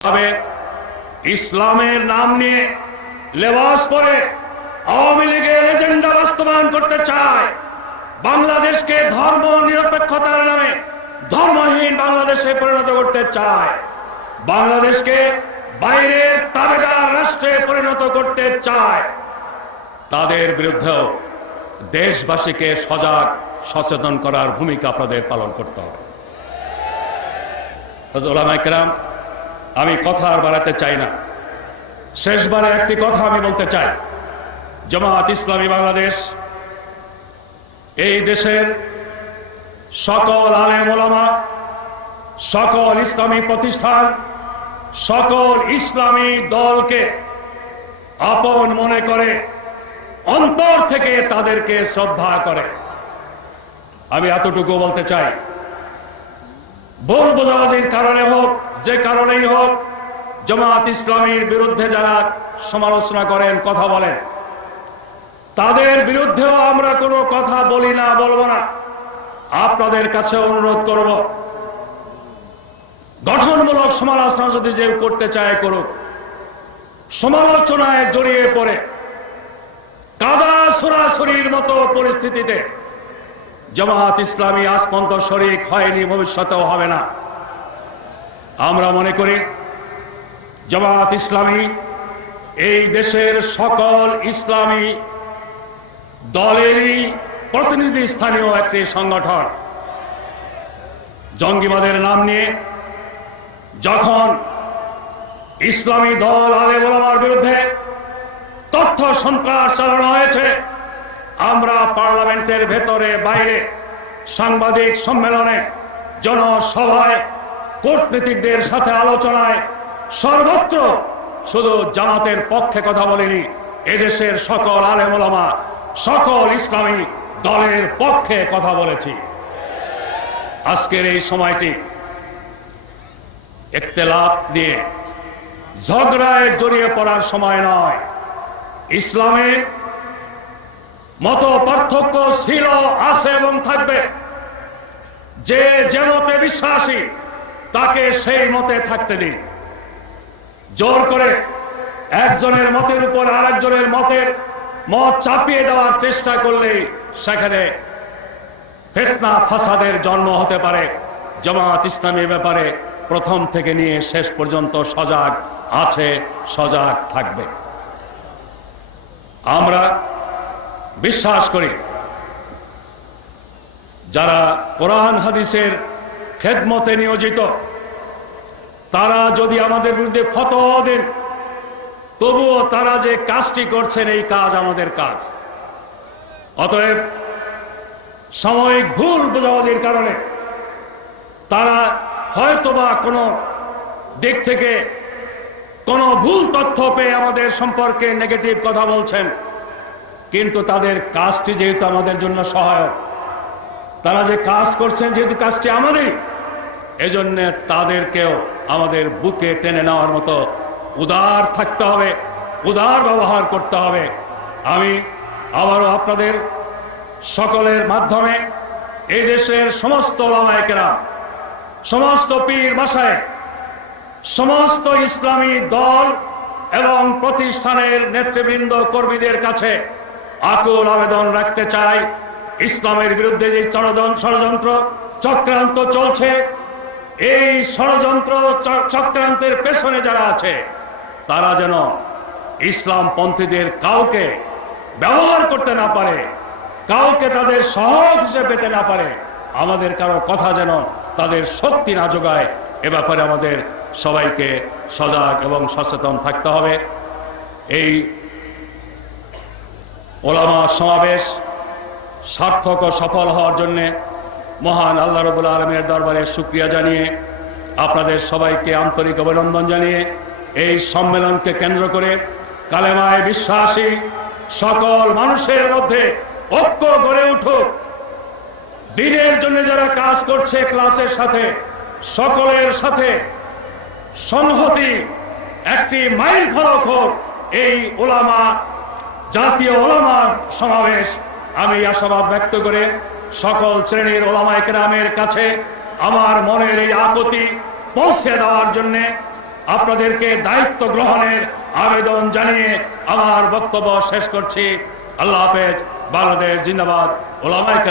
তবে ইসলামের নাম নিয়ে লেবাস পরে আওয়ামী লীগের এজেন্ডা বাস্তবায়ন করতে চায়, বাংলাদেশকে ধর্ম নিরপেক্ষতার নামে ধর্মহীন বাংলাদেশে পরিণত করতে চায়, বাংলাদেশকে বাইরের তাবেদার রাষ্ট্রে পরিণত করতে চায়, তাদের বিরুদ্ধেও দেশবাসীকে সজাগ সচেতন করার ভূমিকা আপনাদের পালন করতে হবে। ওলামায়ে কেরাম, আমি কথা আর বাড়াতে চাই না। শেষবারে একটি কথা আমি বলতে চাই, জামাত ইসলামী বাংলাদেশ এই দেশের সকল আলেম ওলামা, সকল ইসলামী প্রতিষ্ঠান, সকল ইসলামী দলকে আপন মনে করে, অন্তর থেকে তাদেরকে শ্রদ্ধা করে। আমি এতটুকু বলতে চাই, ভুল বোঝাবুঝির কারণে হোক, যে কারণেই হোক, জামাত ইসলামীর বিরুদ্ধে যারা সমালোচনা করেন, কথা বলেন, তাদের বিরুদ্ধেও আমরা কোনো কথা বলি না, বলবো না। আপনাদের কাছে অনুরোধ করব, গঠনমূলক সমালোচনা যদি যে করতে চায় করুক। সমালোচনায় জড়িয়ে পড়ে কাদা সরাসরির মতো পরিস্থিতিতে জামাত ইসলামী আজ পর্যন্ত শরীক হয়নি, ভবিষ্যতেও হবে না। আমরা মনে করি জামাত ইসলামী এই দেশের সকল ইসলামী দলেরই প্রতিনিধি স্থানীয় একটি সংগঠন। জঙ্গিবাদের নাম নিয়ে যখন ইসলামী দল আলেম ওলামার বিরুদ্ধে তথ্য সন্ত্রাস চালানো হয়েছে, আমরা পার্লামেন্টের ভেতরে বাইরে, সাংবাদিক সম্মেলনে, জনসভায়, কূটনীতিকদের সাথে আলোচনায়, সর্বত্র শুধু জামাতের পক্ষে কথা বলিনি, এদেশের সকল আলেম ওলামা, সকল ইসলামী দলের পক্ষে কথা বলেছি। আজকের এই সময়টি ইখতিলাফ নিয়ে ঝগড়ায় জড়িয়ে পড়ার সময় নয়। ইসলামের মত পার্থক্য ছিল, আছে এবং থাকবে। যে যে মতে বিশ্বাসী তাকে সেই মতে থাকতে দিন। জোর করে একজনের মতের উপর আরেকজনের মত চাপিয়ে দেওয়ার চেষ্টা করলেই সেখানে ফিতনা ফাসাদের জন্ম হতে পারে। জামাত ইসলামী ব্যাপারে প্রথম থেকে নিয়ে শেষ পর্যন্ত সজাগ আছে, সজাগ থাকবে। আমরা বিশ্বাস করি যারা কোরআন হাদিসের খেদমতে নিয়োজিত, তারা যদি আমাদের বিরুদ্ধে ফতোয়া দেন, তবুও তারা যে কাজটি করছেন এই কাজ আমাদের কাজ। অতএব সাময়িক ভুল বোঝাবুঝির কারণে তারা হয়তোবা কোনো দিক থেকে কোনো ভুল তথ্য পেয়ে আমাদের সম্পর্কে নেগেটিভ কথা বলছেন, কিন্তু তাদের কাজটি যেহেতু আমাদের জন্য সহায়ক, তারা যে কাজ করছেন যেহেতু কাজটি আমাদেরই, এজন্য তাদেরকেও আমাদের বুকে টেনে নেওয়ার মতো উদার থাকতে হবে, উদার ব্যবহার করতে হবে। আমি আবারও আপনাদের সকলের মাধ্যমে এই দেশের সমস্ত ওলামায়ে কেরাম, সমস্ত পীর মাশায়েখ, সমস্ত ইসলামী দল এবং প্রতিষ্ঠানের নেতৃবৃন্দ, কর্মীদের কাছে আকুল আবেদন রাখতে চাই, ইসলামের বিরুদ্ধে যে ষড়যন্ত্র চক্রান্ত চলছে, এই ষড়যন্ত্র চক্রান্তের পেছনে যারা আছে, তারা যেন ইসলামপন্থীদের কাউকে ব্যবহার করতে না পারে, কাউকে তাদের সহজ হিসেবে পেতে না পারে, আমাদের কারো কথা যেন তাদের শক্তি না যোগায়। এ ব্যাপারে আমাদের সবাইকে সজাগ এবং সচেতন থাকতে হবে। এই ওলামা সমাবেশ সার্থক ও সফল হওয়ার জন্যে মহান আল্লাহ রাব্বুল আলামিনের দরবারে শুকরিয়া জানিয়ে, আপনাদের সবাইকে আন্তরিক অভিনন্দন জানিয়ে, এই সম্মেলনকে কেন্দ্র করে কালেমায় বিশ্বাসী সকল মানুষের মধ্যে ঐক্য গড়ে উঠুক। দিনের জন্য যারা কাজ করছে ক্লাসের সাথে, সকলের সাথে সংহতি একটি মাইল ফলক হোক এই ওলামা, জাতীয় ওলামা সমাবেশ। আমি আশাবাদ ব্যক্ত করে সকল শ্রেণীর ওলামায়ে কেরামের কাছে আমার মনের এই আকুতি পৌঁছে দেওয়ার জন্য আপনাদেরকে দায়িত্ব গ্রহণের আবেদন জানিয়ে আমার বক্তব্য শেষ করছি। আল্লাহ হাফেজ। বাংলাদেশ জিন্দাবাদ। ওলামায়ে কেরাম